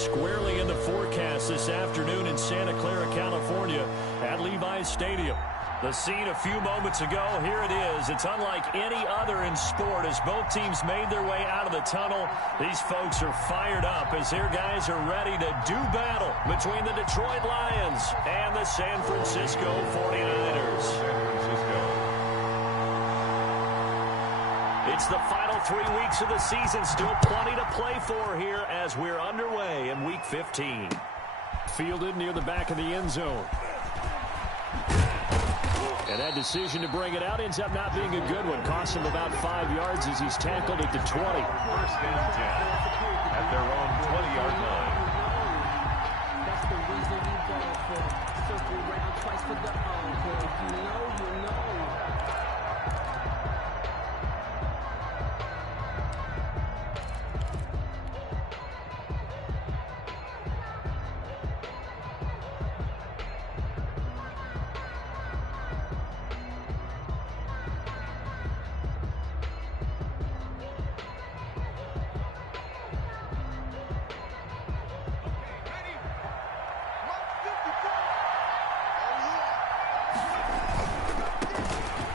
squarely in the forecast this afternoon in Santa Clara, California at Levi's Stadium. The scene a few moments ago, here it is. It's unlike any other in sport as both teams made their way out of the tunnel. These folks are fired up as their guys are ready to do battle between the Detroit Lions and the San Francisco 49ers. It's the final 3 weeks of the season. Still plenty to play for here as we're underway in Week 15. Fielded near the back of the end zone. And that decision to bring it out ends up not being a good one. Costs him about 5 yards as he's tackled at the 20. First and 10 at their own 20-yard line. That's the reason we go for circle round twice for the encore. You know.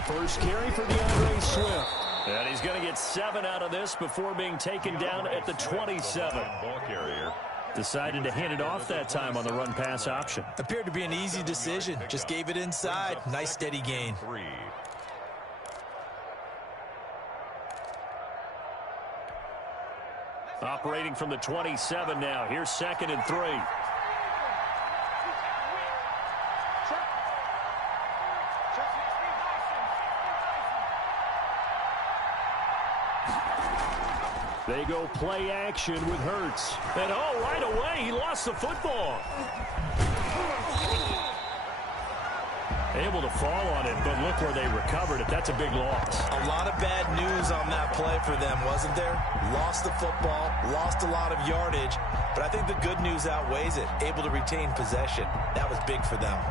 First carry for DeAndre Swift. And he's going to get 7 out of this before being taken down at the 27. Ball carrier. Decided to hand it off that time on the run-pass option. Appeared to be an easy decision. Just gave it inside. Nice steady gain. 3. Operating from the 27 now. Here's 2nd and 3. They go play action with Hurts. And right away, he lost the football. Able to fall on it, but look where they recovered it. That's a big loss. A lot of bad news on that play for them, wasn't there? Lost the football, lost a lot of yardage, but I think the good news outweighs it. Able to retain possession. That was big for them.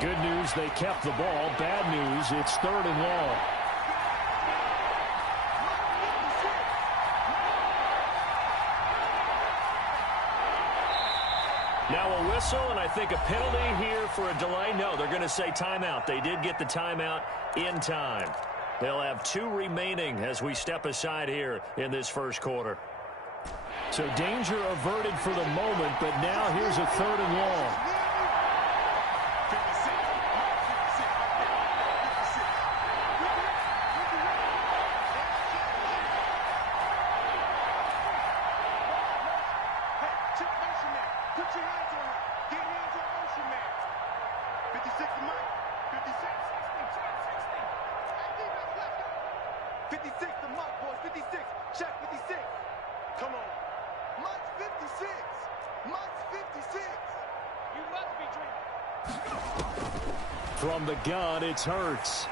Good news, they kept the ball. Bad news, it's 3rd and long. Now a whistle, and I think a penalty here for a delay. No, they're going to say timeout. They did get the timeout in time. They'll have 2 remaining as we step aside here in this first quarter. So danger averted for the moment, but now here's a 3rd and long. From the gun, it's Hurts.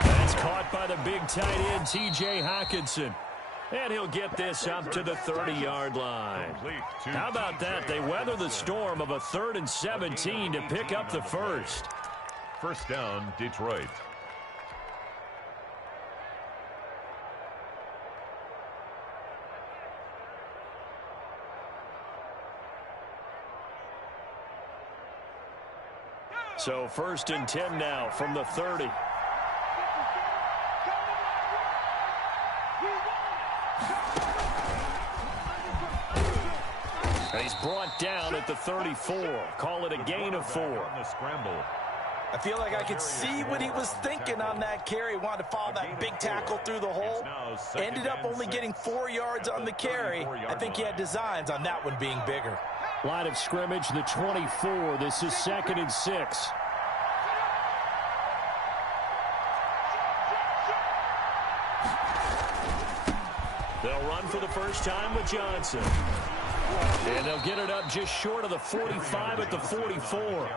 That's caught by the big tight end, T.J. Hockenson. And he'll get this up to the 30-yard line. How about that? They weather the storm of a 3rd and 17 to pick up the first. First down, Detroit. So 1st and 10 now from the 30. And he's brought down at the 34. Call it a gain of 4. The scramble. I feel like I could see what he was thinking on that carry. Wanted to follow that big tackle through the hole. Ended up only getting 4 yards on the carry. I think he had designs on that one being bigger. Line of scrimmage, the 24. This is 2nd and 6. They'll run for the first time with Johnson. And they'll get it up just short of the 45 at the 44.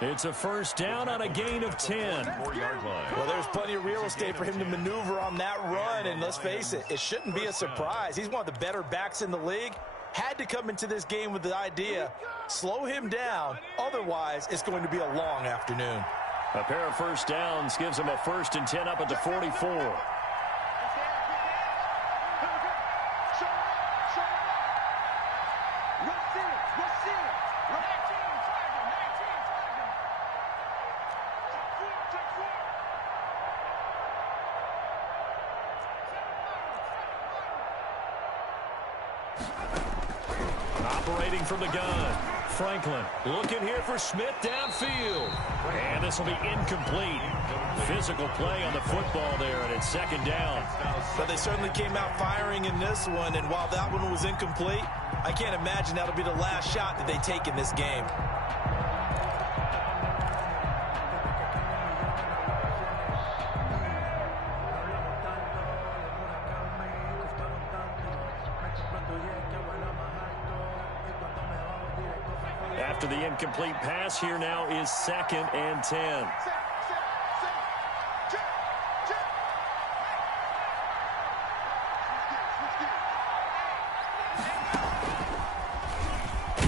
It's a first down on a gain of 10. Well, there's plenty of real estate for him to maneuver on that run, and let's face it, it shouldn't be a surprise. He's one of the better backs in the league. Had to come into this game with the idea, slow him down, otherwise it's going to be a long afternoon. A pair of first downs gives him a 1st and 10 up at the 44. Operating from the gun, Franklin looking here for Smith downfield. And this will be incomplete. Physical play on the football there, and it's 2nd down. But they certainly came out firing in this one, and while that one was incomplete, I can't imagine that'll be the last shot that they take in this game. After the incomplete pass, here now is 2nd and 10.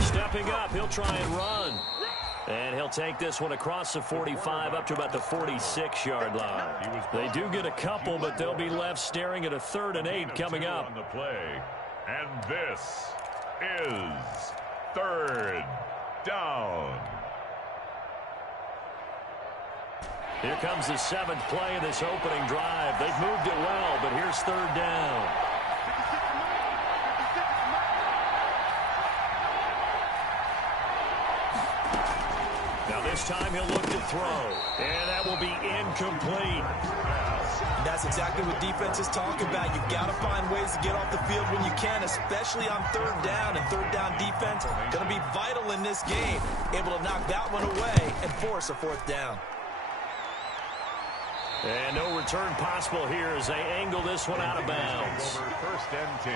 Stepping up, he'll try and run. And he'll take this one across the 45 up to about the 46-yard line. They do get a couple, but they'll be left staring at a 3rd and 8 coming up. On the play. And this is 3rd down. Here comes the 7th play of this opening drive. They've moved it well, but here's 3rd down. Now this time he'll look to throw, and that will be incomplete. That's exactly what defenses talk about. You've got to find ways to get off the field when you can, especially on 3rd down. And 3rd down defense going to be vital in this game. Able to knock that one away and force a 4th down. And no return possible here as they angle this one out of bounds. Over 1st and 10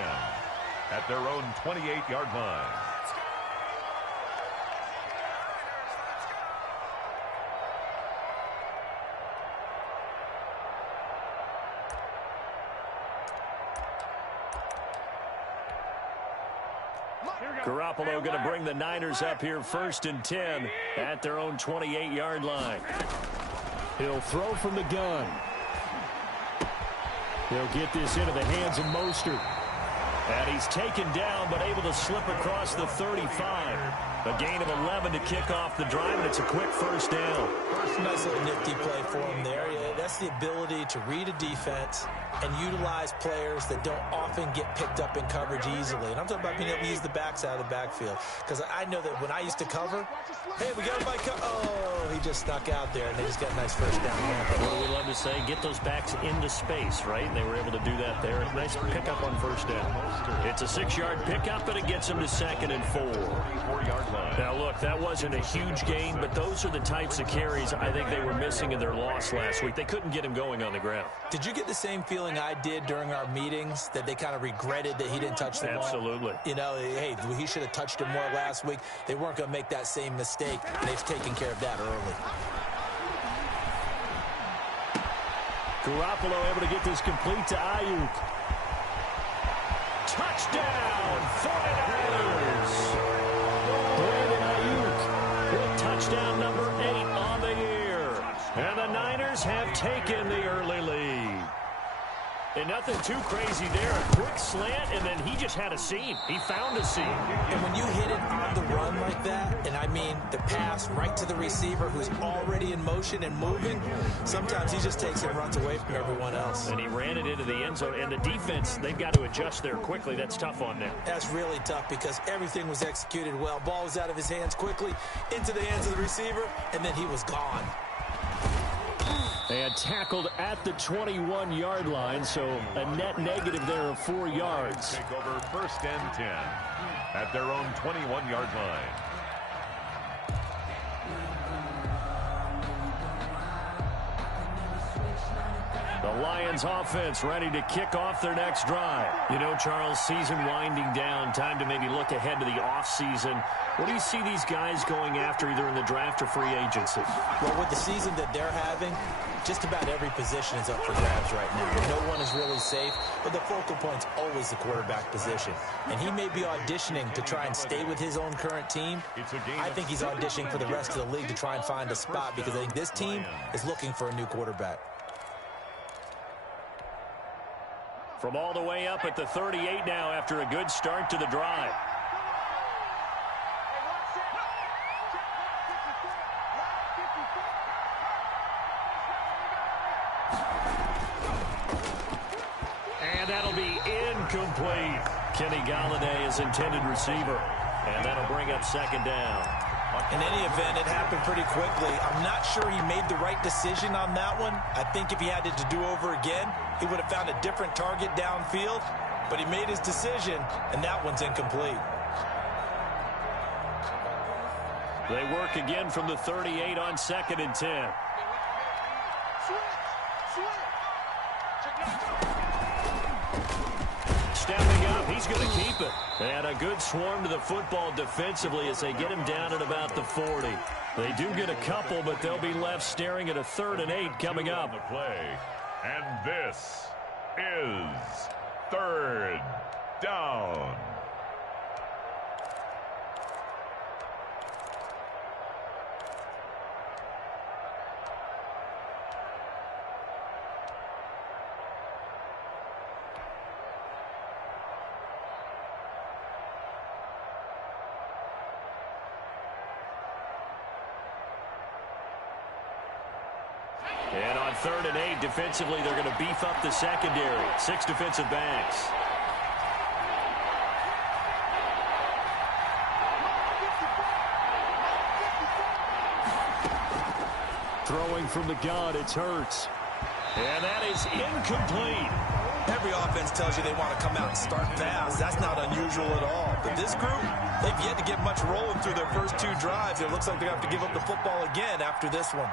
at their own 28-yard line. Garoppolo going to bring the Niners up here 1st and 10 at their own 28-yard line. He'll throw from the gun. He'll get this into the hands of Mostert. And he's taken down but able to slip across the 35. A gain of 11 to kick off the drive, and it's a quick 1st down. Nice little nifty play for him there. Yeah, that's the ability to read a defense and utilize players that don't often get picked up in coverage easily. And I'm talking about being able to use the backs out of the backfield. Because I know that when I used to cover, hey, we got him by oh, he just snuck out there, and they just got a nice 1st down. What do we love to say? Get those backs into space, right? And they were able to do that there. Nice pickup on 1st down. It's a 6-yard pickup, but it gets him to 2nd and 4. 44-yard line. Now, look, that wasn't a huge gain, but those are the types of carries I think they were missing in their loss last week. They couldn't get him going on the ground. Did you get the same feeling I did during our meetings, that they kind of regretted that he didn't touch the ball? Absolutely. You know, hey, he should have touched it more last week. They weren't going to make that same mistake, and they've taken care of that early. Garoppolo able to get this complete to Ayuk. Touchdown, 49ers! Brandon Ayuk with touchdown number 8 on the year. And the Niners have taken the early lead. And nothing too crazy there. A quick slant, and then he just had a seam. He found a seam. And when you hit it on the run like that, and I mean the pass right to the receiver who's already in motion and moving, sometimes he just takes it and runs away from everyone else. And he ran it into the end zone. And the defense, they've got to adjust there quickly. That's tough on them. That's really tough because everything was executed well. Ball was out of his hands quickly, into the hands of the receiver, and then he was gone. And tackled at the 21-yard line, so a net negative there of 4 yards. Take over 1st and 10 at their own 21-yard line. The Lions offense ready to kick off their next drive. You know, Charles, season winding down, time to maybe look ahead to the offseason. What do you see these guys going after either in the draft or free agency? Well, with the season that they're having, just about every position is up for grabs right now. No one is really safe, but the focal point's always the quarterback position. And he may be auditioning to try and stay with his own current team. I think he's auditioning for the rest of the league to try and find a spot because I think this team is looking for a new quarterback. From all the way up at the 38 now after a good start to the drive. And that'll be incomplete. Kenny Galladay is intended receiver. And that'll bring up second down. In any event, it happened pretty quickly. I'm not sure he made the right decision on that one. I think if he had it to do over again, he would have found a different target downfield. But he made his decision, and that one's incomplete. They work again from the 38 on 2nd and 10. Stepping up, he's going to keep it. And a good swarm to the football defensively as they get him down at about the 40. They do get a couple, but they'll be left staring at a 3rd and 8 coming up. And this is 3rd down. And on 3rd and 8, defensively, they're going to beef up the secondary. 6 defensive backs. Throwing from the gun, it's Hurts. And that is incomplete. Every offense tells you they want to come out and start fast. That's not unusual at all. But this group, they've yet to get much rolling through their first 2 drives. It looks like they have to give up the football again after this one.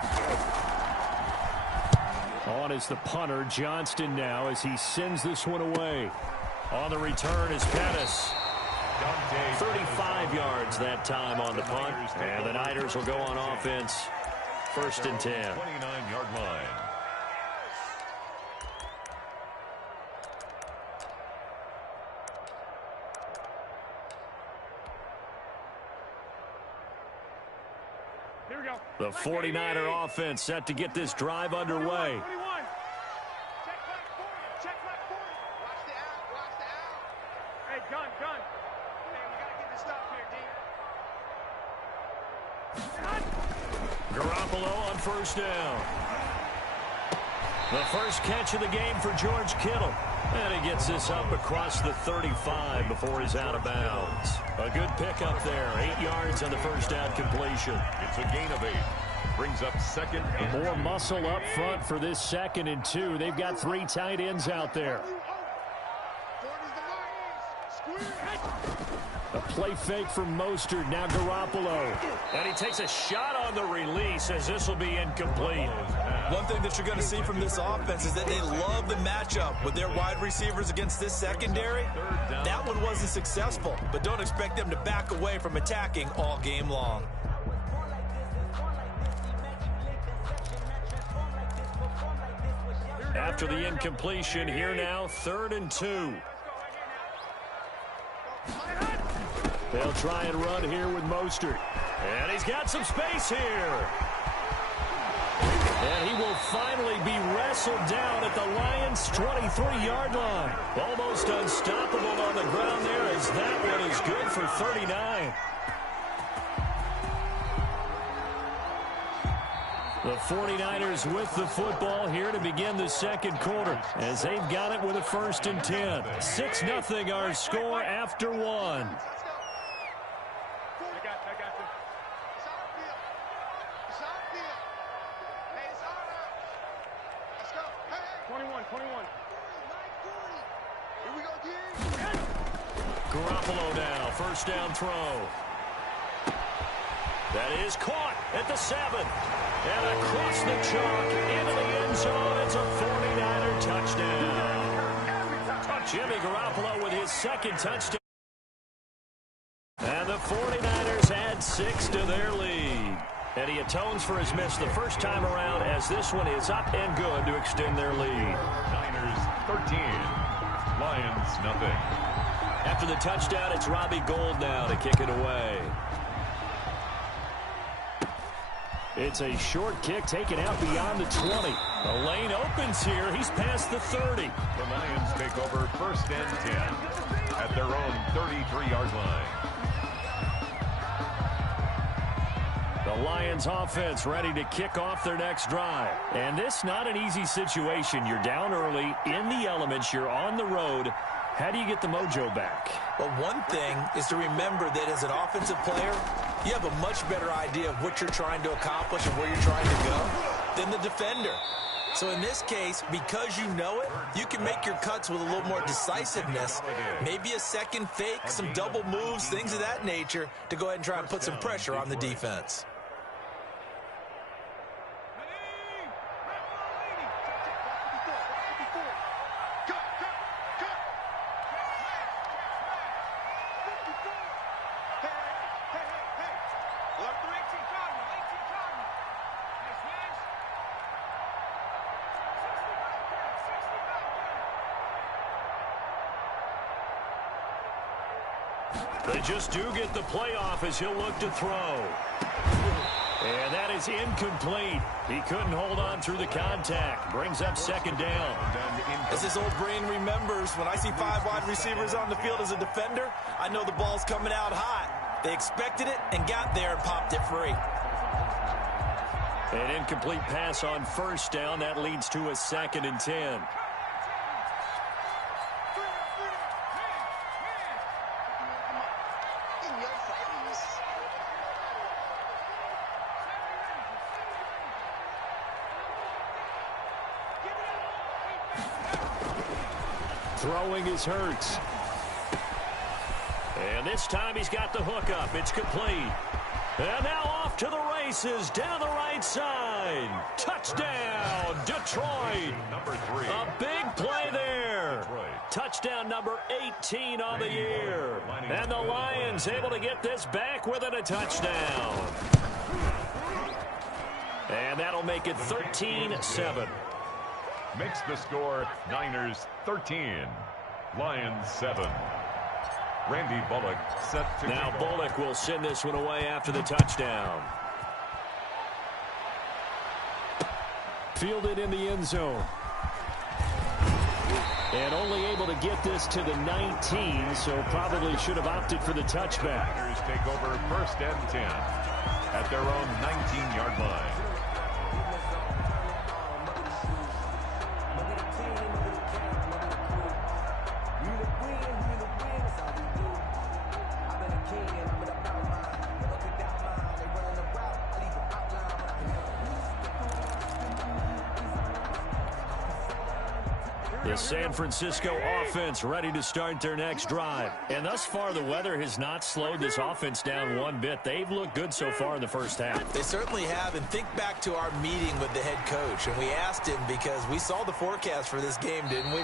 On is the punter, Johnston now, as he sends this one away. On the return is Pettis. 35 yards that time on the punt. And the Niners will go on offense. 1st and 10. 29-yard line. Here we go. The 49er offense set to get this drive underway. 21. Check back 40. Check back 40. Watch the out. Watch the out. Hey, gun. Hey, we got to get this stop here, D. Garoppolo on 1st down. The first catch of the game for George Kittle. And he gets this up across the 35 before he's out of bounds. A good pickup there. 8 yards on the first down completion. It's a gain of 8. Brings up 2nd and More muscle up front for this 2nd and 2. They've got 3 tight ends out there. A play fake from Mostert. Now Garoppolo. And he takes a shot on the release as this will be incomplete. One thing that you're going to see from this offense is that they love the matchup with their wide receivers against this secondary. That one wasn't successful, but don't expect them to back away from attacking all game long. After the incompletion, here now, 3rd and 2. They'll try and run here with Mostert. And he's got some space here. And he will finally be wrestled down at the Lions' 23-yard line. Almost unstoppable on the ground there as that one is good for 39. The 49ers with the football here to begin the 2nd quarter as they've got it with a 1st and 10. 6-0 our score after 1. Garoppolo now, 1st down throw. That is caught at the 7. And across the chalk into the end end zone. It's a 49er touchdown. Jimmy Garoppolo with his second touchdown. And the 49ers add 6 to their lead. And he atones for his miss the first time around as this one is up and good to extend their lead. Niners 13. Lions nothing. After the touchdown, it's Robbie Gould now to kick it away. It's a short kick taken out beyond the 20. The lane opens here. He's past the 30. The Lions take over first and 10 at their own 33-yard line. The Lions offense ready to kick off their next drive. And this not an easy situation. You're down early, in the elements, you're on the road. How do you get the mojo back? Well, one thing is to remember that as an offensive player, you have a much better idea of what you're trying to accomplish and where you're trying to go than the defender. So in this case, because you know it, you can make your cuts with a little more decisiveness, maybe a second fake, some double moves, things of that nature, to go ahead and try and put some pressure on the defense. They just do get the playoff as he'll look to throw. And that is incomplete. He couldn't hold on through the contact. Brings up second down. As his old brain remembers, when I see 5 wide receivers on the field as a defender, I know the ball's coming out hot. They expected it and got there and popped it free. An incomplete pass on first down. That leads to a 2nd and 10. Throwing is Hurts. And this time he's got the hook up. It's complete. And now off to the races down the right side. Touchdown, Detroit. Number 3. A big play there. Touchdown number 18 on the year. And the Lions able to get this back within a touchdown. And that'll make it 13-7. Makes the score Niners 13, Lions 7. Randy Bullock set to now Bullock will send this one away after the touchdown. Fielded in the end zone. And only able to get this to the 19, so probably should have opted for the touchback. Niners take over first and 10 at their own 19-yard line. The San Francisco offense ready to start their next drive. And thus far, the weather has not slowed this offense down one bit. They've looked good so far in the first half. They certainly have. And think back to our meeting with the head coach. And we asked him because we saw the forecast for this game, didn't we?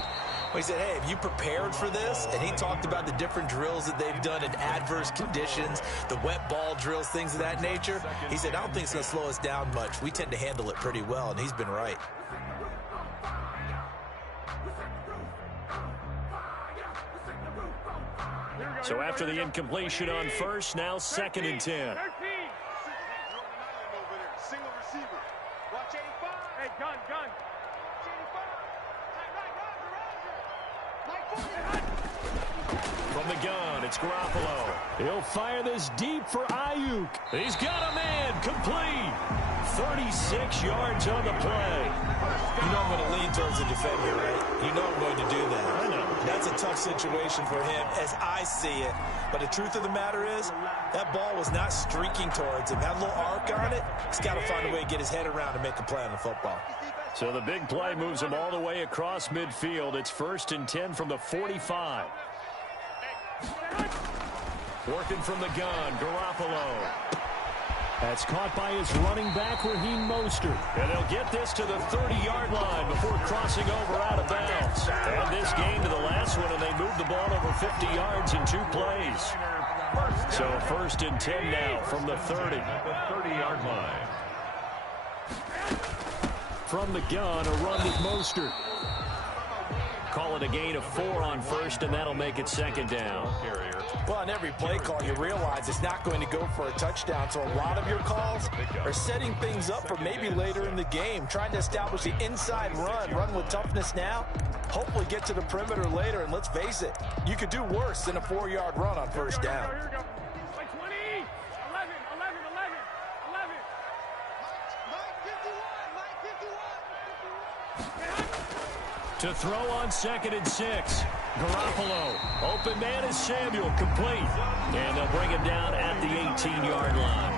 We said, hey, have you prepared for this? And he talked about the different drills that they've done in adverse conditions, the wet ball drills, things of that nature. He said, I don't think it's going to slow us down much. We tend to handle it pretty well, and he's been right. So after the incompletion on first, now 2nd and 10. Single receiver. Watch 85. Hey, gun. From the gun, it's Garoppolo. He'll fire this deep for Ayuk. He's got a man, complete. 36 yards on the play. You know I'm going to lean towards the defender, right? You know I'm going to do that. I know. That's a tough situation for him as I see it. But the truth of the matter is, that ball was not streaking towards him. Had a little arc on it. He's got to find a way to get his head around and make a play on the football. So the big play moves him all the way across midfield. It's 1st and 10 from the 45. Working from the gun, Garoppolo. That's caught by his running back, Raheem Mostert. And they'll get this to the 30-yard line before crossing over out of bounds. And this game to the last one, and they moved the ball over 50 yards in 2 plays. So 1st and 10 now from the 30. The 30-yard line. From the gun, a run with Mostert. Call it a gain of 4 on 1st, and that'll make it 2nd down. Well, on every play call, you realize it's not going to go for a touchdown, so a lot of your calls are setting things up for maybe later in the game, trying to establish the inside run with toughness now, hopefully get to the perimeter later, and let's face it, you could do worse than a 4-yard run on 1st down. Here we go. Like 20, 11, 11, 11, 11. To throw on 2nd and 6. Garoppolo. Open man is Samuel. Complete. And they'll bring him down at the 18-yard line.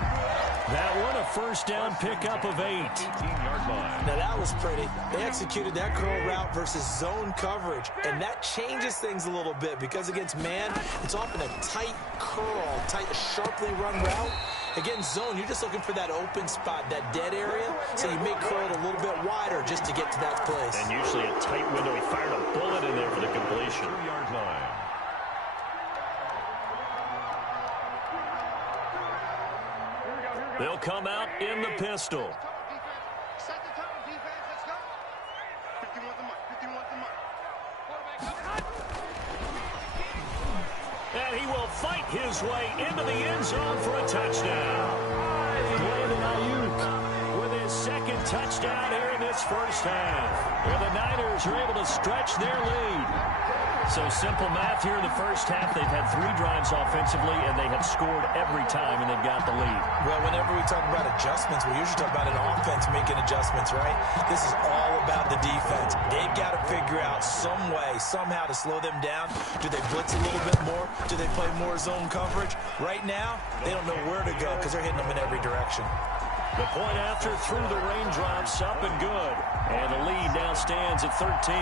That one a 1st down pickup of 8. 18-yard line. Now that was pretty. They executed that curl route versus zone coverage, and that changes things a little bit because against man, it's often a tight curl, sharply run route. Against zone, you're just looking for that open spot, that dead area, so you may curl it a little bit wider just to get to that place. And usually a tight window. He fired a bullet in there for the completion. 3-yard line. They'll come out in the pistol. Set the tone, defense. Let's go. 51 the mark. 51 the mark. And he will fight his way into the end zone for a touchdown. Brandon Ayuk with his 2nd touchdown here in this 1st half. And the Niners are able to stretch their lead. So simple math here in the 1st half. They've had 3 drives offensively, and they have scored every time, and they've got the lead. Well, whenever we talk about adjustments, we usually talk about an offense making adjustments, right? This is all about the defense. They've got to figure out some way, somehow to slow them down. Do they blitz a little bit more? Do they play more zone coverage? Right now, they don't know where to go because they're hitting them in every direction. The point after through the raindrops, up and good. And the lead now stands at 13.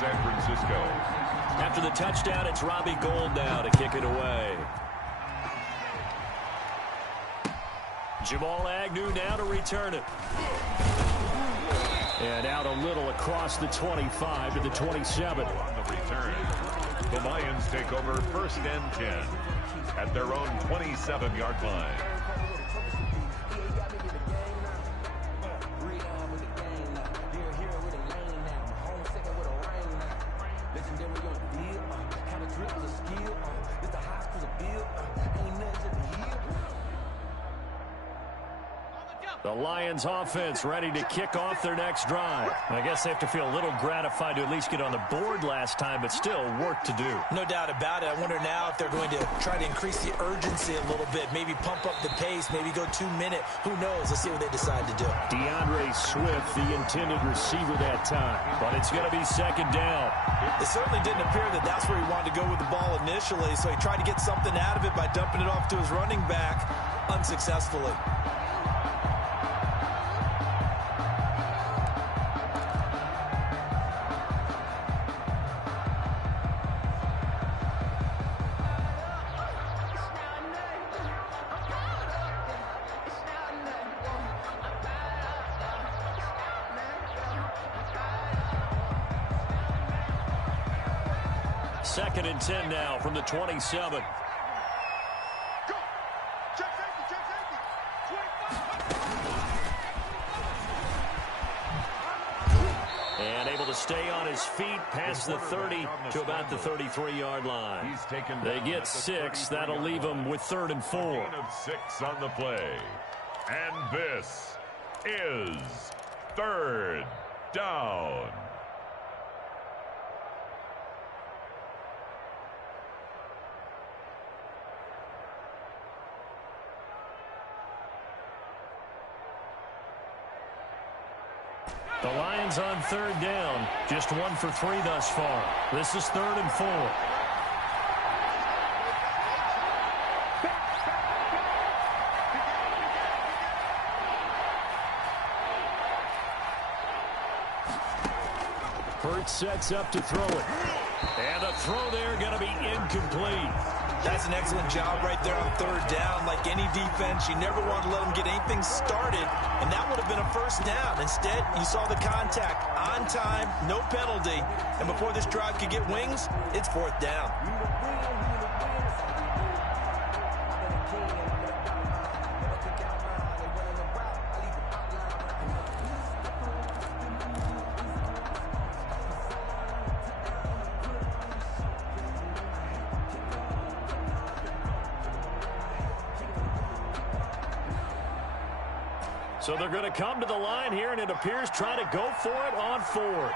San Francisco. After the touchdown, it's Robbie Gould now to kick it away. Jamal Agnew now to return it. And out a little across the 25 to the 27. On the return, the Lions take over 1st and 10 at their own 27-yard line. The Lions offense ready to kick off their next drive. I guess they have to feel a little gratified to at least get on the board last time, but still work to do. No doubt about it. I wonder now if they're going to try to increase the urgency a little bit, maybe pump up the pace, maybe go 2-minute. Who knows? Let's see what they decide to do. DeAndre Swift, the intended receiver that time, but it's going to be 2nd down. It certainly didn't appear that that's where he wanted to go with the ball initially, so he tried to get something out of it by dumping it off to his running back unsuccessfully. Second and 10 now from the 27. Go. Check safety, check safety. 25. And able to stay on his feet past the 30 to about the 33-yard line. They get 6. That'll leave them with 3rd and 4. Gain of 6 on the play. And this is 3rd down. The Lions on 3rd down. Just 1 for 3 thus far. This is 3rd and 4. Hurts sets up to throw it. And the throw there going to be incomplete. That's an excellent job right there on third down. Like any defense, you never want to let them get anything started, and that would have been a first down. Instead, you saw the contact on time, no penalty, and before this drive could get wings, it's fourth down. So they're going to come to the line here, and it appears trying to go for it on fourth.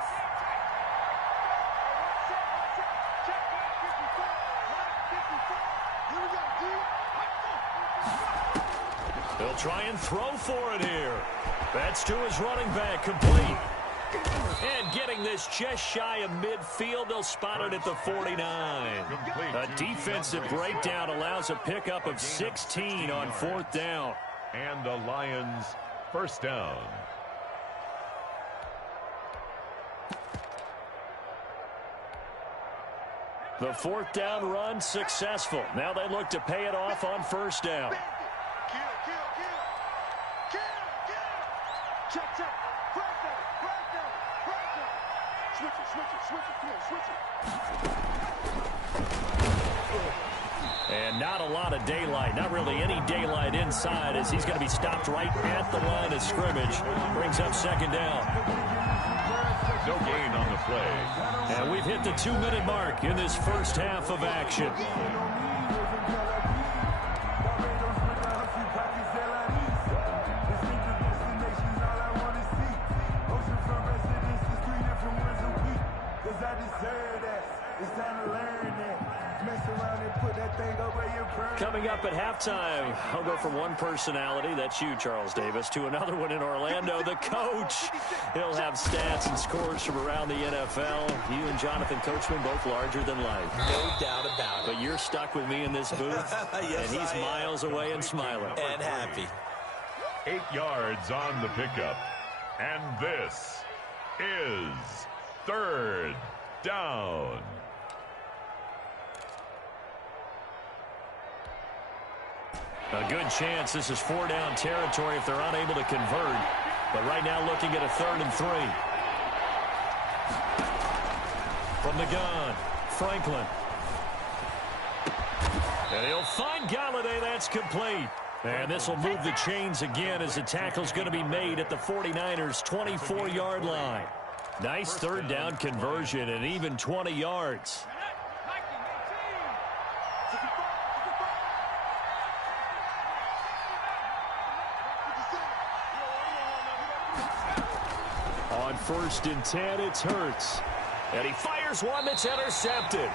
They'll try and throw for it here. That's to his running back, complete. And getting this just shy of midfield, they'll spot it at the 49. A defensive breakdown allows a pickup of 16 on fourth down. And the Lions first down. The fourth down run successful. Now they look to pay it off on first down. Check. Flag down. Switch it. Come on, switch it. And not a lot of daylight, not really any daylight inside, as he's going to be stopped right at the line of scrimmage. Brings up second down. No gain on the play. And we've hit the 2-minute mark in this first half of action. Coming up at halftime, I'll go from one personality, that's you, Charles Davis, to another one in Orlando, the coach. He'll have stats and scores from around the NFL. You and Jonathan Coachman, both larger than life. No doubt about it. But you're stuck with me in this booth, yes, and he's miles away and smiling. And happy. 8 yards on the pickup. And this is third down. A good chance this is 4-down territory if they're unable to convert. But right now looking at a 3rd and 3. From the gun, Franklin. And he'll find Galladay. That's complete. And this will move the chains again as the tackle's going to be made at the 49ers' 24-yard line. Nice 3rd down conversion and even 20 yards. On 1st and 10, it's Hurts. And he fires one that's intercepted.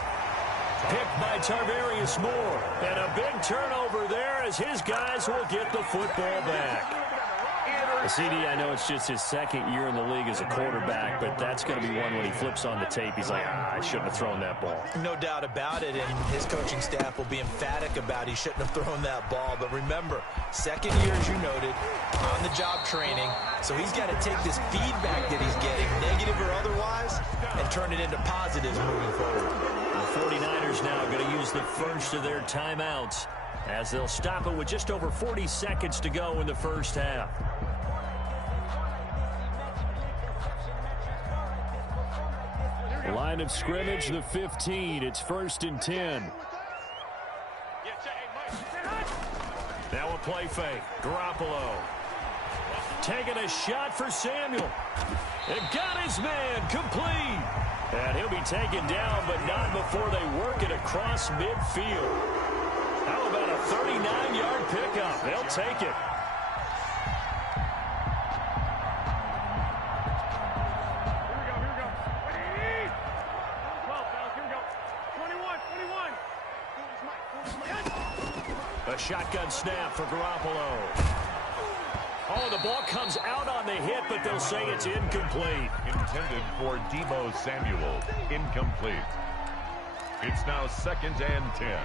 Picked by Tarvarius Moore. And a big turnover there as his guys will get the football back. CD, I know it's just his 2nd year in the league as a quarterback, but that's going to be one when he flips on the tape. He's like, I shouldn't have thrown that ball. No doubt about it, and his coaching staff will be emphatic about he shouldn't have thrown that ball. But remember, 2nd year, as you noted, on-the-job training, so he's got to take this feedback that he's getting, negative or otherwise, and turn it into positives moving forward. The 49ers now going to use the first of their timeouts as they'll stop it with just over 40 seconds to go in the first half. Line of scrimmage, the 15. It's 1st and 10. Now a play fake. Garoppolo taking a shot for Samuel. It got his man complete. And he'll be taken down, but not before they work it across midfield. How about a 39-yard pickup? They'll take it. A shotgun snap for Garoppolo. Oh, the ball comes out on the hit, but they'll say it's incomplete. Intended for Deebo Samuel. Incomplete. It's now 2nd and 10.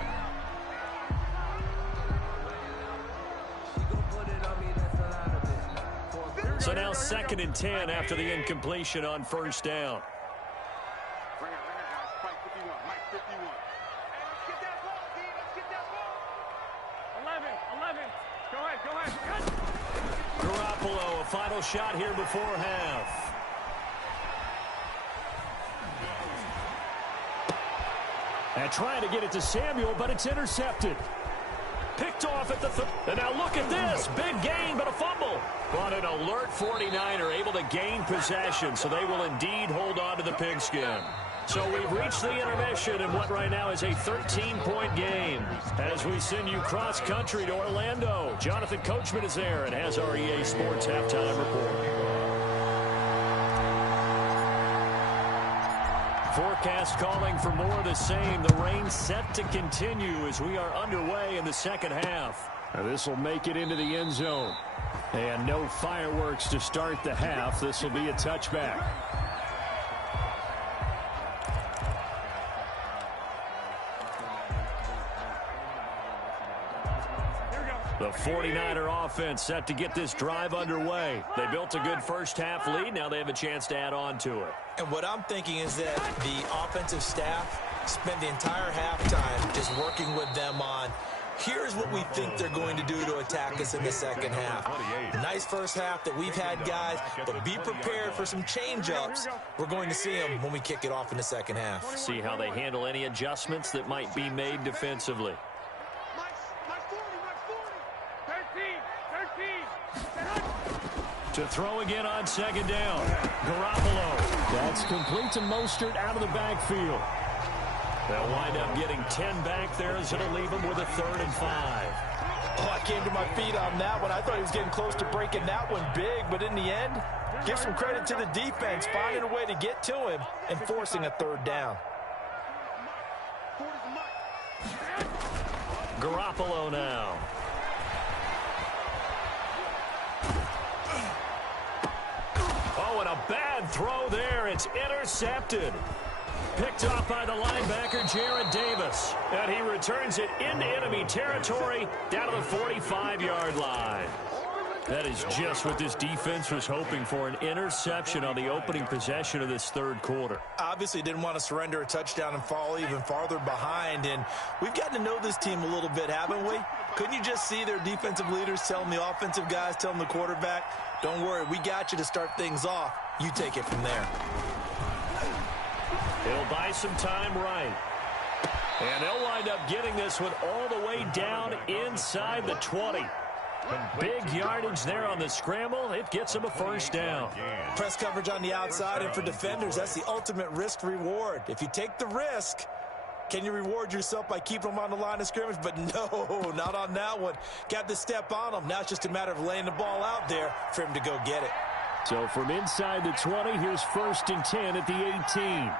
So now 2nd and 10 after the incompletion on first down. final shot here before half. And trying to get it to Samuel, but it's intercepted. Picked off at the and now look at this. Big gain, but a fumble. But an alert 49er able to gain possession, so they will indeed hold on to the pigskin. So we've reached the intermission in what right now is a 13-point game. As we send you cross-country to Orlando, Jonathan Coachman is there and has our EA Sports halftime report. Forecast calling for more of the same. The rain set to continue as we are underway in the second half. Now this will make it into the end zone. And no fireworks to start the half. This will be a touchback. The 49er offense set to get this drive underway. They built a good first half lead. Now they have a chance to add on to it. And what I'm thinking is that the offensive staff spent the entire halftime just working with them on, here's what we think they're going to do to attack us in the second half. Nice first half that we've had, guys, but be prepared for some change-ups. We're going to see them when we kick it off in the second half. See how they handle any adjustments that might be made defensively. To throw again on second down. Garoppolo. That's complete to Mostert out of the backfield. They'll wind up getting 10 back there as it'll leave them with a 3rd and 5. Oh, I came to my feet on that one. I thought he was getting close to breaking that one big, but in the end, give some credit to the defense, finding a way to get to him and forcing a 3rd down. Garoppolo now. Oh, and a bad throw there. It's intercepted. Picked off by the linebacker, Jared Davis. And he returns it into enemy territory down to the 45-yard line. That is just what this defense was hoping for, an interception on the opening possession of this 3rd quarter. Obviously didn't want to surrender a touchdown and fall even farther behind. And we've gotten to know this team a little bit, haven't we? Couldn't you just see their defensive leaders telling the offensive guys, telling the quarterback, don't worry, we got you to start things off. You take it from there. It'll buy some time right. And they'll wind up getting this one all the way down inside the 20. Big yardage there on the scramble. It gets them a 1st down. Press coverage on the outside, and for defenders, that's the ultimate risk-reward. If you take the risk, can you reward yourself by keeping them on the line of scrimmage? But no, not on that one. Got to step on them. Now it's just a matter of laying the ball out there for him to go get it. So from inside the 20, here's 1st and 10 at the 18.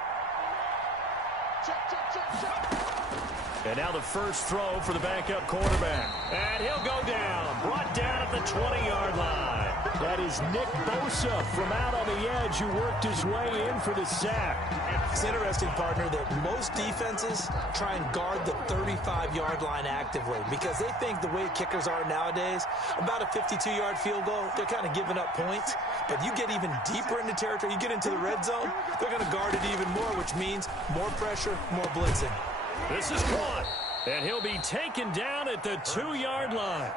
And now the first throw for the backup quarterback. And he'll go down. Brought down at the 20-yard line. That is Nick Bosa from out on the edge who worked his way in for the sack. It's interesting, partner, that most defenses try and guard the 35-yard line actively because they think the way kickers are nowadays, about a 52-yard field goal, they're kind of giving up points. But you get even deeper into territory, you get into the red zone, they're going to guard it even more, which means more pressure, more blitzing. This is caught, and he'll be taken down at the 2-yard line.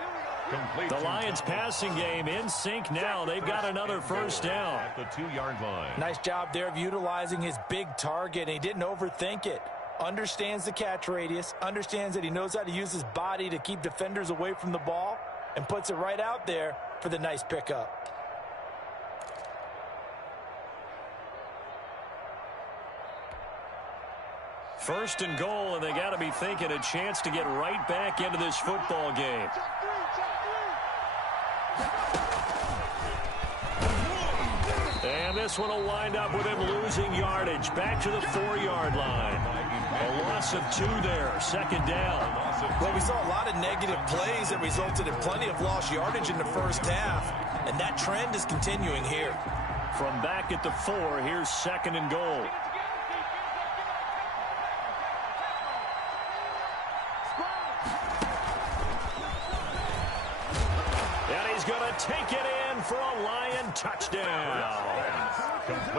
The Lions passing game in sync now. They've got another 1st down. At the 2-yard line. Nice job there of utilizing his big target, and he didn't overthink it. Understands the catch radius, understands that he knows how to use his body to keep defenders away from the ball, and puts it right out there for the nice pickup. First and goal, and they got to be thinking a chance to get right back into this football game. And this one will wind up with him losing yardage back to the 4-yard line. A loss of 2 there, 2nd down. Well, we saw a lot of negative plays that resulted in plenty of lost yardage in the first half, and that trend is continuing here. From back at the 4, here's 2nd and goal. Take it in for a Lion touchdown.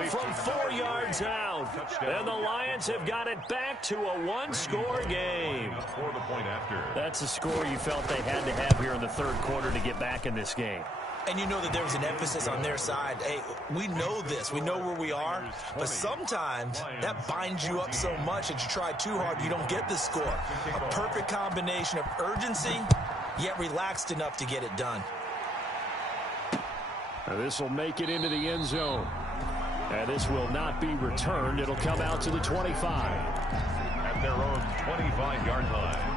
From 4 yards out. And the Lions have got it back to a 1-score game. For the point after. That's a score you felt they had to have here in the 3rd quarter to get back in this game. And you know that there was an emphasis on their side. Hey, we know this. We know where we are. But sometimes that binds you up so much that you try too hard, you don't get the score. A perfect combination of urgency, yet relaxed enough to get it done. This will make it into the end zone. And this will not be returned. It'll come out to the 25. At their own 25-yard line.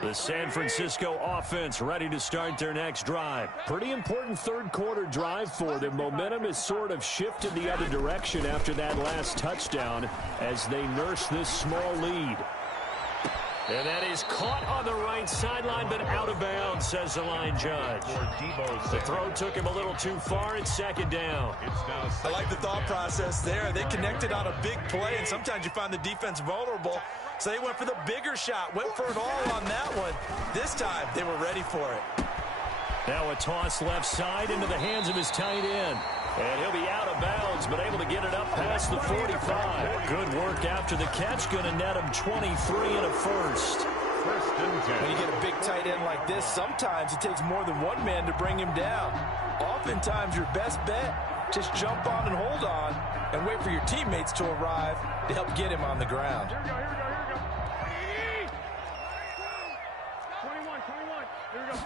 The San Francisco offense ready to start their next drive. Pretty important third-quarter drive for them. Momentum has sort of shifted the other direction after that last touchdown as they nurse this small lead. And that is caught on the right sideline, but out of bounds, says the line judge. The throw took him a little too far. It's second down. I like the thought process there. They connected on a big play, and sometimes you find the defense vulnerable. So they went for the bigger shot, went for it all on that one. This time, they were ready for it. Now a toss left side into the hands of his tight end. And he'll be out of bounds, but able to get it up past the 45. Good work after the catch. Going to net him 23 and a first. When you get a big tight end like this, sometimes it takes more than one man to bring him down. Oftentimes, your best bet, just jump on and hold on and wait for your teammates to arrive to help get him on the ground. Here we go, here we go, here we go. 21. Here we go.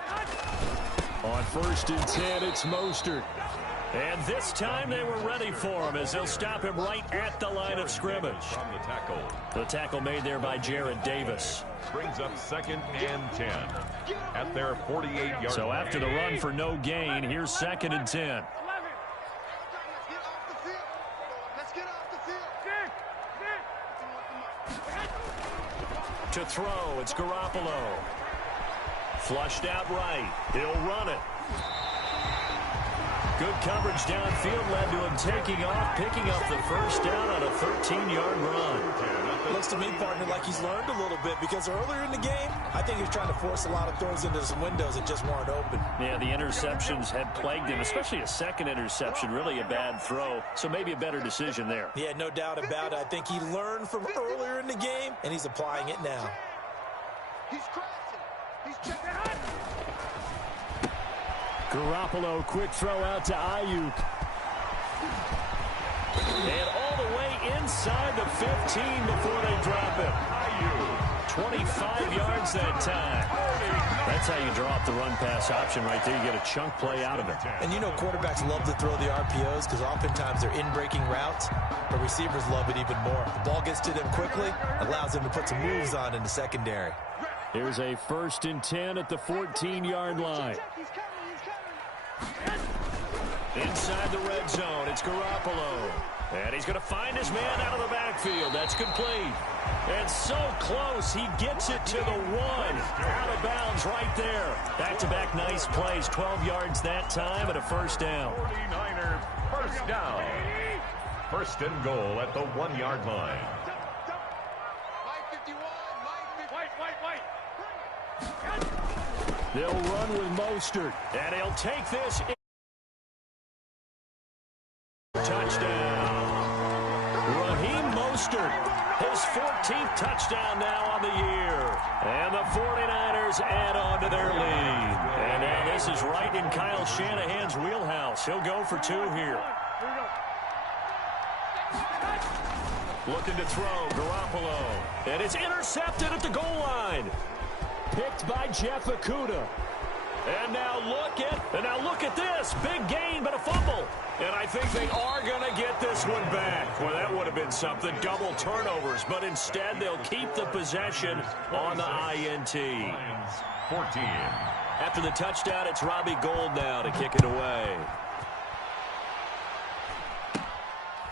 On 1st and 10, it's Mostert. And this time they were ready for him as they'll stop him right at the line of scrimmage. From the tackle. The tackle made there by Jared Davis. Brings up 2nd and 10 at their 48-yard line. So after the run for no gain, here's 2nd and 10. 11. Let's get off the field. To throw, it's Garoppolo. Flushed out right. He'll run it. Good coverage downfield led to him taking off, picking up the first down on a 13-yard run. Looks to me, partner, like he's learned a little bit because earlier in the game, I think he was trying to force a lot of throws into some windows that just weren't open. Yeah, the interceptions had plagued him, especially a second interception, really a bad throw. So maybe a better decision there. Yeah, no doubt about it. I think he learned from earlier in the game, and he's applying it now. He's crossing. He's checking out. Garoppolo, quick throw out to Ayuk. And all the way inside the 15 before they drop him. Ayuk, 25 yards that time. That's how you draw up the run-pass option right there. You get a chunk play out of it. And you know quarterbacks love to throw the RPOs because oftentimes they're in-breaking routes, but receivers love it even more. The ball gets to them quickly, allows them to put some moves on in the secondary. Here's a 1st and 10 at the 14-yard line. Inside the red zone, it's Garoppolo. And he's going to find his man out of the backfield. That's complete. And so close, he gets it to the 1. Out of bounds right there. Back-to-back nice plays, 12 yards that time and a first down. 49er first down. 1st and goal at the 1-yard line. They'll run with Mostert. And he'll take this. Touchdown. Raheem Mostert, his 14th touchdown now on the year. And the 49ers add on to their lead. And now this is right in Kyle Shanahan's wheelhouse. He'll go for 2 here. Looking to throw, Garoppolo. And it's intercepted at the goal line. Picked by Jeff Okudah. And now look at this. Big gain, but a fumble. And I think they are going to get this one back. Well, that would have been something. Double turnovers. But instead, they'll keep the possession on the INT. 14. After the touchdown, it's Robbie Gould now to kick it away.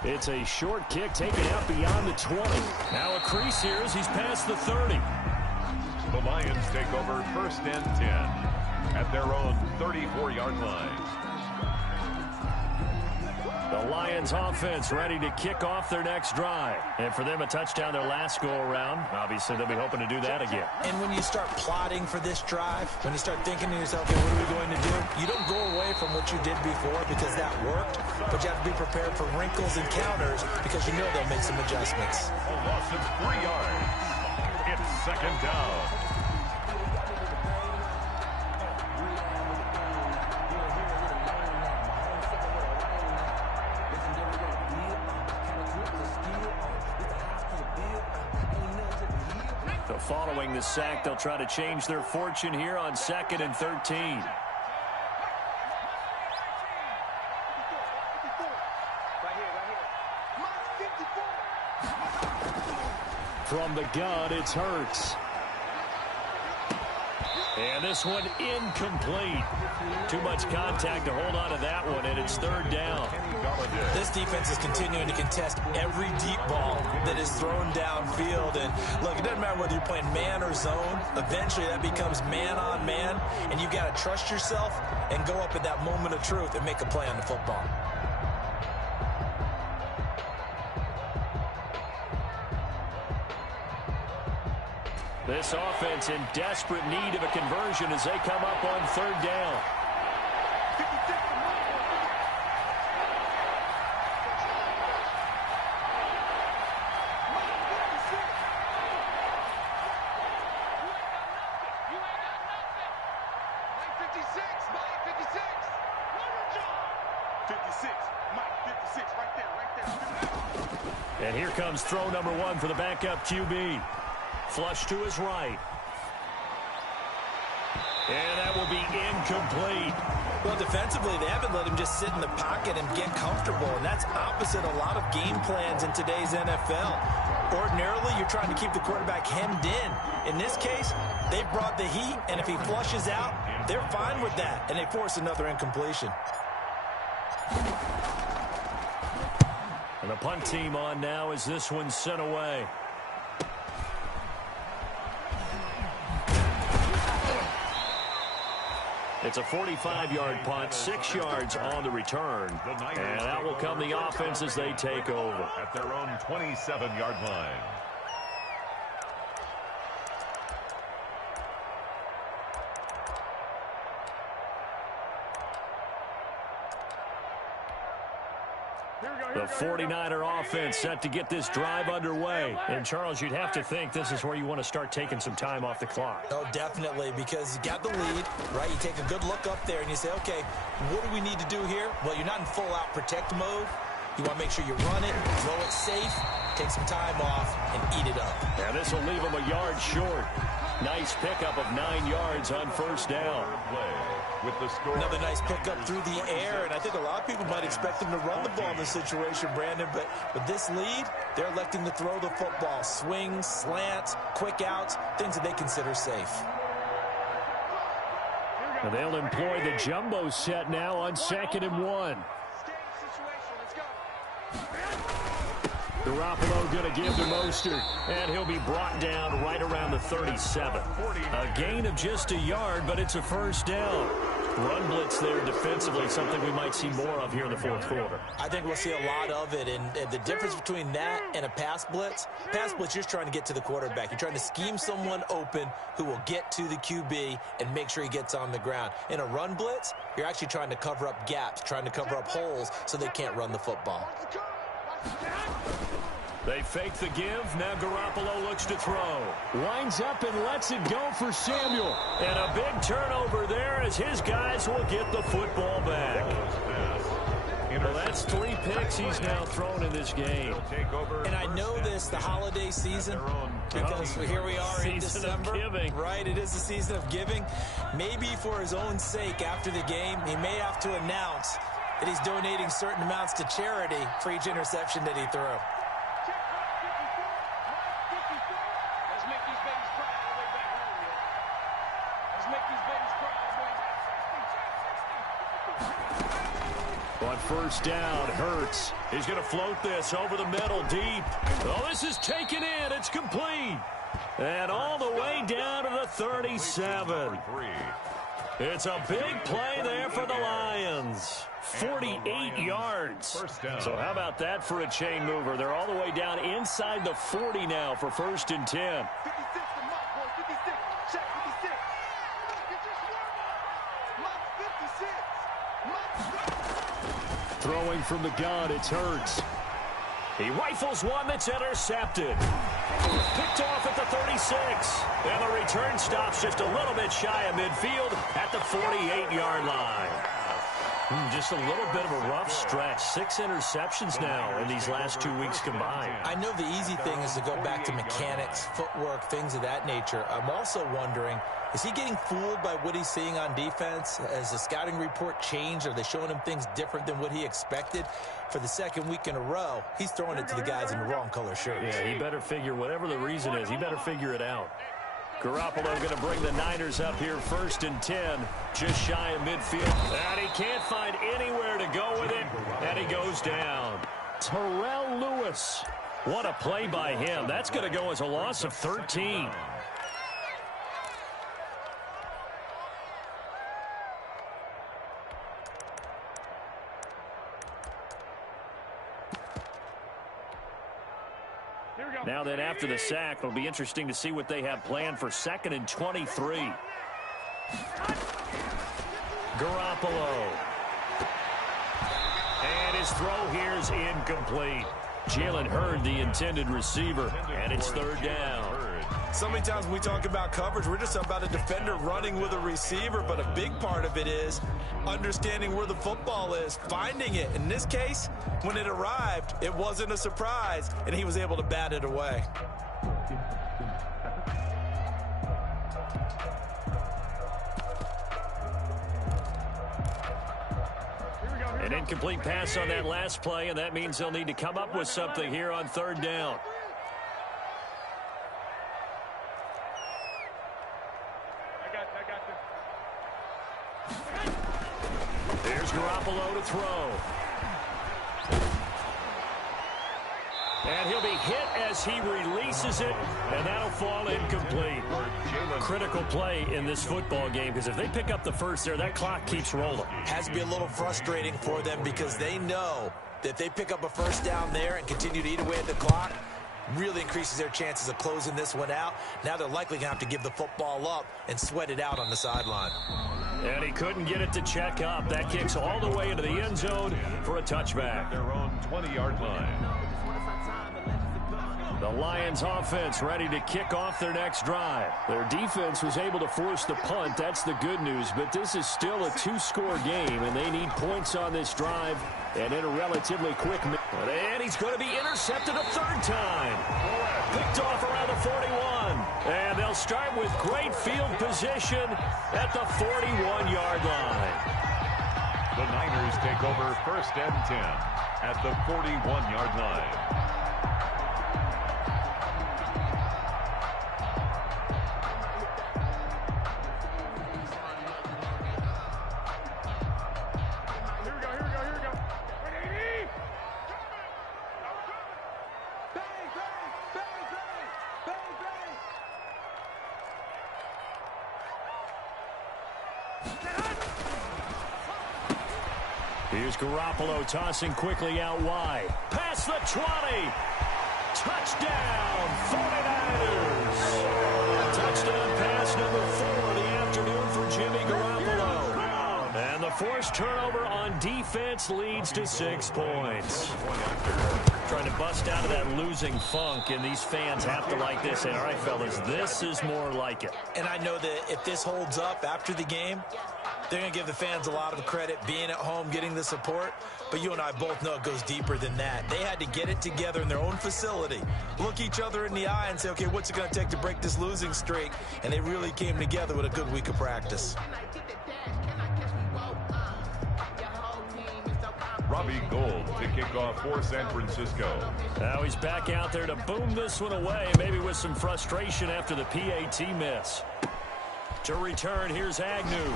It's a short kick taken out beyond the 20. Now a crease here as he's past the 30. The Lions take over 1st and 10 at their own 34-yard line. The Lions offense ready to kick off their next drive. And for them, a touchdown their last go-around. Obviously, they'll be hoping to do that again. And when you start plotting for this drive, when you start thinking to yourself, okay, what are we going to do? You don't go away from what you did before because that worked, but you have to be prepared for wrinkles and counters because you know they'll make some adjustments. A loss of 3 yards. It's 2nd down. Following the sack, they'll try to change their fortune here on 2nd and 13. From the gun, it's Hurts. And this one incomplete. Too much contact to hold on to that one, and it's 3rd down. This defense is continuing to contest every deep ball that is thrown downfield. And look, it doesn't matter whether you're playing man or zone. Eventually, that becomes man on man, and you've got to trust yourself and go up at that moment of truth and make a play on the football. This offense in desperate need of a conversion as they come up on 3rd down. And here comes throw number 1 for the backup QB. Flush to his right. And that will be incomplete. Well, defensively, they haven't let him just sit in the pocket and get comfortable, and that's opposite a lot of game plans in today's NFL. Ordinarily, you're trying to keep the quarterback hemmed in. In this case, they brought the heat, and if he flushes out, they're fine with that, and they force another incompletion. And the punt team on now as this one's sent away. It's a 45-yard punt, 6 yards on the return. And that will come the offense as they take over. At their own 27-yard line. The 49er offense set to get this drive underway. And, Charles, you'd have to think this is where you want to start taking some time off the clock. Oh, definitely, because you got the lead, right? You take a good look up there and you say, okay, what do we need to do here? Well, you're not in full-out protect mode. You want to make sure you run it, throw it safe, take some time off, and eat it up. Yeah, this will leave him a yard short. Nice pickup of 9 yards on 1st down. With the score. Another nice pickup through the air, and I think a lot of people might expect him to run the ball in this situation, Brandon, but with this lead, they're electing to throw the football. Swings, slants, quick outs, things that they consider safe. And they'll employ the jumbo set now on 2nd and 1. Garoppolo going to give to Mostert, and he'll be brought down right around the 37. A gain of just a yard, but it's a 1st down. Run blitz there defensively, something we might see more of here in the 4th quarter. I think we'll see a lot of it, and the difference between that and a pass blitz, you're just trying to get to the quarterback. You're trying to scheme someone open who will get to the QB and make sure he gets on the ground. In a run blitz, you're actually trying to cover up gaps, trying to cover up holes so they can't run the football. They fake the give. Now Garoppolo looks to throw. Winds up and lets it go for Samuel. And a big turnover there as his guys will get the football back. Well, that's 3 picks he's now thrown in this game. And I know this, the holiday season, because here we are in December. Right, it is the season of giving. Maybe for his own sake after the game, he may have to announce that he's donating certain amounts to charity for each interception that he threw. On 1st down, Hurts. He's going to float this over the middle deep. Oh, this is taken in. It's complete. And all the way down to the 37. It's a big play there for the Lions. 48 yards. So how about that for a chain mover? They're all the way down inside the 40 now for 1st and 10. Throwing from the gun, it's Hurts. He rifles one that's intercepted. Picked off at the 36. And the return stops just a little bit shy of midfield at the 48-yard line. Just a little bit of a rough stretch. 6 interceptions now in these last 2 weeks combined. I know the easy thing is to go back to mechanics, footwork, things of that nature. I'm also wondering, is he getting fooled by what he's seeing on defense? Has the scouting report changed? Are they showing him things different than what he expected? For the second week in a row, he's throwing it to the guys in the wrong color shirts. Yeah, he better figure, whatever the reason is, he better figure it out. Garoppolo going to bring the Niners up here 1st and 10, just shy of midfield. And he can't find anywhere to go with it, and he goes down. Terrell Lewis. What a play by him. That's going to go as a loss of 13. Now then, after the sack, it'll be interesting to see what they have planned for 2nd and 23. Garoppolo. And his throw here is incomplete. Jalen Hurd, the intended receiver, and it's 3rd down. So many times when we talk about coverage, we're just about a defender running with a receiver, but a big part of it is understanding where the football is, finding it. In this case, when it arrived, it wasn't a surprise, and he was able to bat it away. An incomplete pass on that last play, and that means they'll need to come up with something here on 3rd down. There's Garoppolo to throw. And he'll be hit as he releases it, and that'll fall incomplete. Critical play in this football game, because if they pick up the first there, that clock keeps rolling. Has to be a little frustrating for them because they know that if they pick up a 1st down there and continue to eat away at the clock, really increases their chances of closing this one out. Now they're likely going to have to give the football up and sweat it out on the sideline. And he couldn't get it to check up. That kicks all the way into the end zone for a touchback. Their own 20-yard line. The Lions offense ready to kick off their next drive. Their defense was able to force the punt. That's the good news. But this is still a 2-score game, and they need points on this drive and in a relatively quick minute. And he's going to be intercepted a 3rd time. Picked off around the 41. And they'll start with great field position at the 41-yard line. The Niners take over 1st and 10 at the 41-yard line. Here's Garoppolo tossing quickly out wide. Past the 20. Touchdown, 49ers. Touchdown pass number 4 of the afternoon for Jimmy Garoppolo. And the forced turnover on defense leads to 6 points. Trying to bust out of that losing funk, and these fans have to like this. And all right, fellas, this is more like it. And I know that if this holds up after the game, they're going to give the fans a lot of credit, being at home, getting the support. But you and I both know it goes deeper than that. They had to get it together in their own facility, look each other in the eye and say, okay, what's it going to take to break this losing streak? And they really came together with a good week of practice. Robbie Gould to kick off for San Francisco. Now he's back out there to boom this one away, maybe with some frustration after the PAT miss. To return, here's Agnew.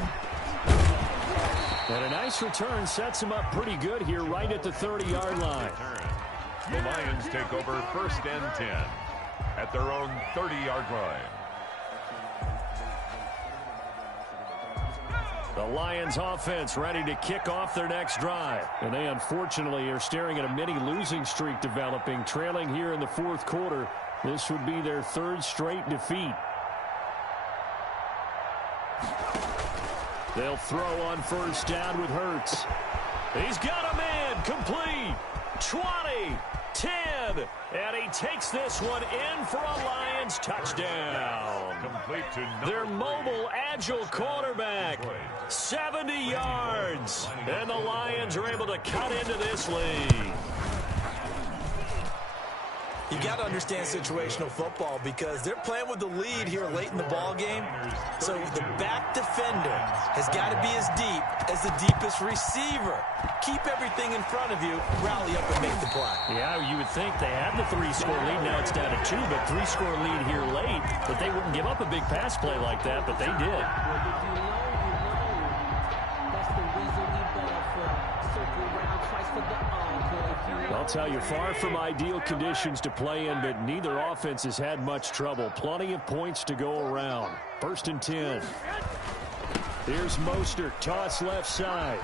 And a nice return sets him up pretty good here right at the 30-yard line. The Lions take over 1st and 10 at their own 30-yard line. The Lions offense ready to kick off their next drive. And they unfortunately are staring at a mini losing streak developing, trailing here in the 4th quarter. This would be their 3rd straight defeat. They'll throw on 1st down with Hurts. He's got a man complete. 20, 10, and he takes this one in for a Lions touchdown. Complete to Their mobile, agile quarterback, 70 yards, and the Lions are able to cut into this lead. You got to understand situational football because they're playing with the lead here late in the ball game. So the back defender has got to be as deep as the deepest receiver. Keep everything in front of you, rally up and make the play. Yeah, you would think they had the 3-score lead. Now it's down to 2, but 3-score lead here late. That they wouldn't give up a big pass play like that, but they did. That's the reason we ball for. Circle round twice for the encore. I'll tell you, far from ideal conditions to play in, but neither offense has had much trouble. Plenty of points to go around. 1st and 10. Here's Mostert, toss left side.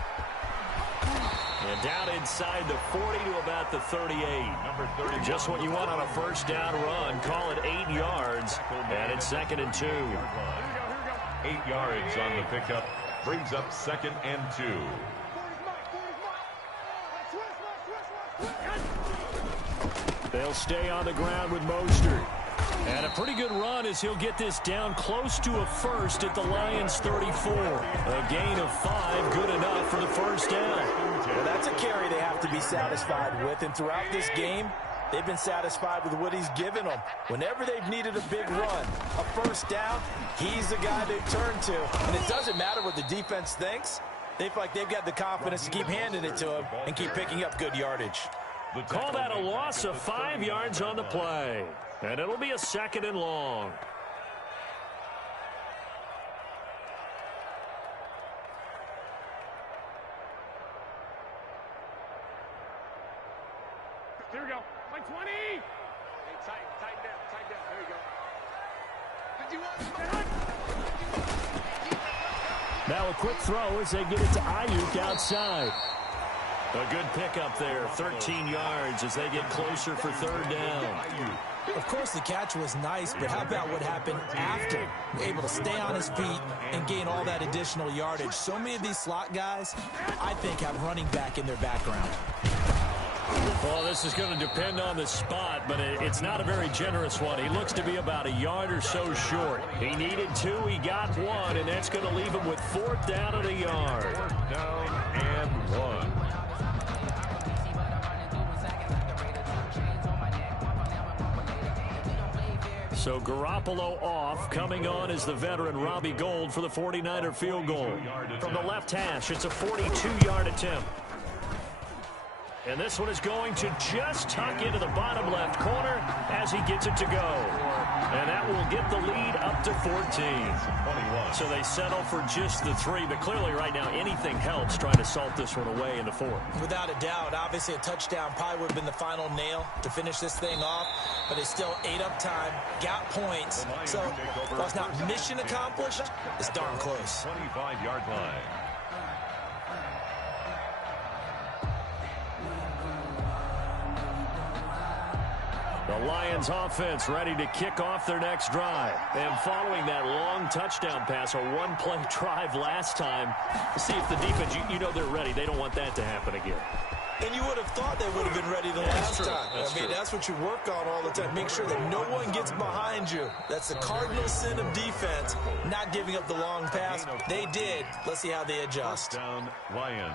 And down inside the 40 to about the 38. number 30. Just what you want on a first down run. Call it 8 yards, and it's 2nd and 2. 8 yards on the pickup. Brings up 2nd and 2. They'll stay on the ground with Mostert. And a pretty good run as he'll get this down close to a first at the Lions 34. A gain of 5, good enough for the first down. Well, that's a carry they have to be satisfied with. And throughout this game, they've been satisfied with what he's given them. Whenever they've needed a big run, a first down, he's the guy they've turned to. And it doesn't matter what the defense thinks. They feel like they've got the confidence to keep handing it to him and keep picking up good yardage. Call that a loss of 5 yards on the play. And it'll be a 2nd and long. Here we go. Like 20. Hey, tighten down. There you go. Now a quick throw as they get it to Ayuk outside. A good pickup there, 13 yards as they get closer for 3rd down. Of course, the catch was nice, but how about what happened after? Able to stay on his feet and gain all that additional yardage. So many of these slot guys, I think, have running back in their background. Well, this is going to depend on the spot, but it's not a very generous one. He looks to be about a yard or so short. He needed 2, he got 1, and that's going to leave him with 4th down and a yard. 4th down and 1. So Garoppolo off. Coming on is the veteran Robbie Gould for the 49er field goal. From the left hash, it's a 42-yard attempt. And this one is going to just tuck into the bottom left corner as he gets it to go. And that will get the lead up to 14. So they settle for just the 3, but clearly right now anything helps trying to salt this one away in the 4th. Without a doubt, obviously a touchdown probably would have been the final nail to finish this thing off, but they still ate up time, got points. So while it's not mission accomplished, it's darn close. 25-yard line. The Lions offense ready to kick off their next drive. And following that long touchdown pass, a one-play drive last time, see if the defense, you know they're ready. They don't want that to happen again. And you would have thought they would have been ready the last time. That's what you work on all the time. Make sure that no one gets behind you. That's the cardinal sin of defense, not giving up the long pass. They did. Let's see how they adjust. First down, Lions.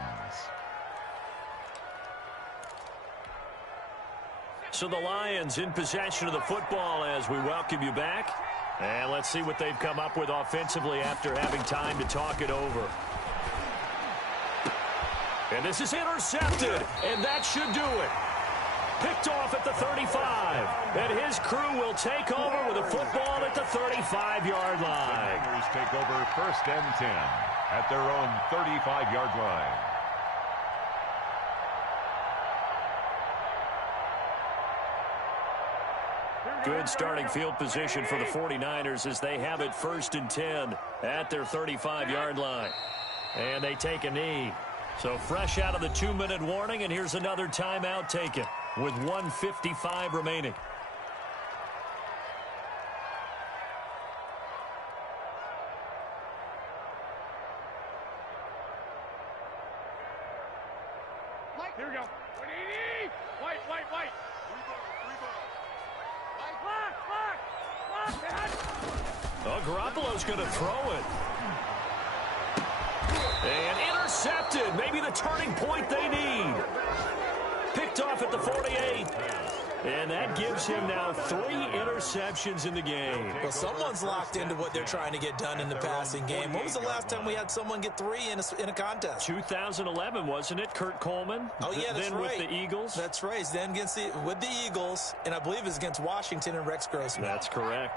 So the Lions in possession of the football as we welcome you back. And let's see what they've come up with offensively after having time to talk it over. And this is intercepted, and that should do it. Picked off at the 35, and his crew will take over with a football at the 35-yard line. The Niners take over 1st and 10 at their own 35-yard line. Good starting field position for the 49ers as they have it 1st and 10 at their 35-yard line. And they take a knee. So fresh out of the 2-minute warning, and here's another timeout taken with 1:55 remaining. Like Here we go. White. Oh, Garoppolo's going to throw it. And intercepted. Maybe the turning point they need. Picked off at the 48. And that gives him now 3 interceptions in the game. Well, someone's locked into what they're trying to get done in the passing game. When was the last time we had someone get 3 in a contest? 2011, wasn't it? Kurt Coleman? Oh, yeah, that's then right. With the Eagles? That's right. Then with the Eagles, and I believe it was against Washington and Rex Grossman. That's correct.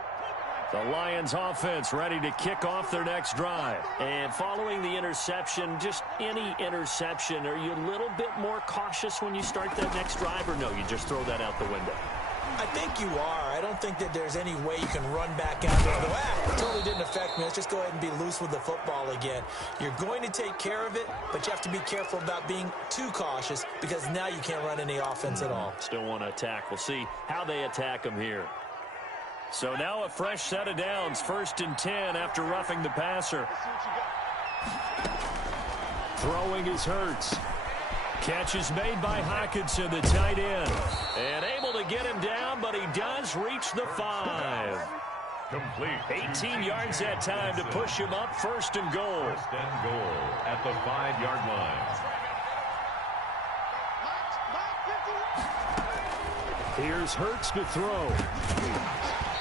The Lions offense ready to kick off their next drive. And following the interception, just any interception, are you a little bit more cautious when you start that next drive, or no, you just throw that out the window? I think you are. I don't think that there's any way you can run back out there and go, it totally didn't affect me. Let's just go ahead and be loose with the football again. You're going to take care of it, but you have to be careful about being too cautious because now you can't run any offense at all. Still want to attack. We'll see how they attack them here. So now a fresh set of downs, 1st and 10 after roughing the passer. Throwing is Hurts. Catch is made by Hockenson, the tight end. And able to get him down, but he does reach the 5. Complete. 18 yards that time to push him up, 1st and goal. 1st and goal at the 5-yard line. Here's Hurts to throw.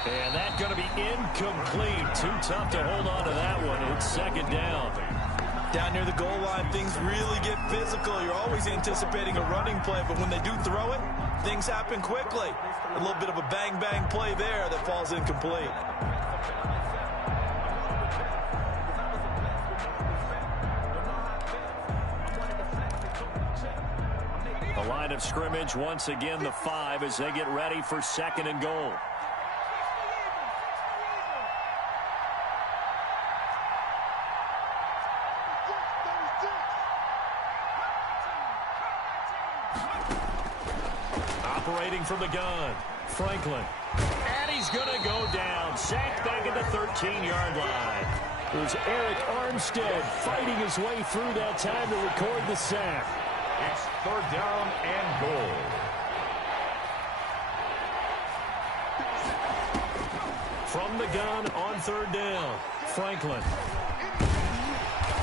And that's going to be incomplete. Too tough to hold on to that one. It's 2nd down. Down near the goal line, things really get physical. You're always anticipating a running play, but when they do throw it, things happen quickly. A little bit of a bang-bang play there that falls incomplete. The line of scrimmage, once again, the 5 as they get ready for 2nd and goal. Operating from the gun, Franklin. And he's going to go down. Sacked back at the 13-yard line. There's Eric Armstead fighting his way through that time to record the sack. It's 3rd down and goal. From the gun on 3rd down, Franklin.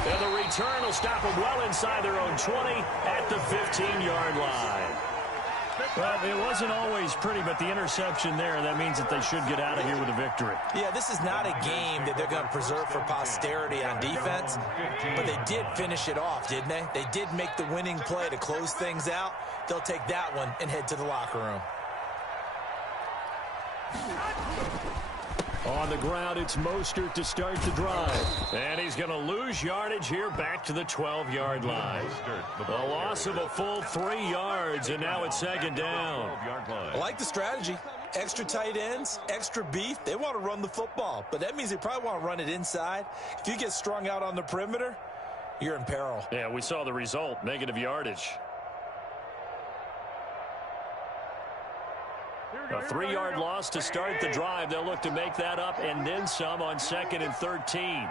And the return will stop them well inside their own 20 at the 15-yard line. Well, it wasn't always pretty, but the interception there, that means that they should get out of here with a victory. Yeah, this is not a game that they're going to preserve for posterity on defense, but they did finish it off, didn't they? They did make the winning play to close things out. They'll take that one and head to the locker room. On the ground, it's Mostert to start the drive. And he's going to lose yardage here back to the 12-yard line. The loss of a full 3 yards, and now it's 2nd down. I like the strategy. Extra tight ends, extra beef. They want to run the football, but that means they probably want to run it inside. If you get strung out on the perimeter, you're in peril. Yeah, we saw the result, negative yardage. A 3-yard loss to start the drive. They'll look to make that up and then some on 2nd and 13.